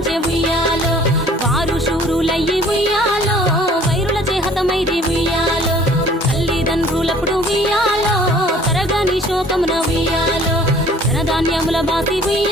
గాంచే ఉయ్యాలో వారు శూరులయ్యి ఉయ్యాలో వైరుల చేహతమైది ఉయ్యాలో తల్లిదండ్రులప్పుడు ఉయ్యాలో తరగని శోకమున ఉయ్యాలో ధనధాన్యముల బాసి ఉయ్యాలో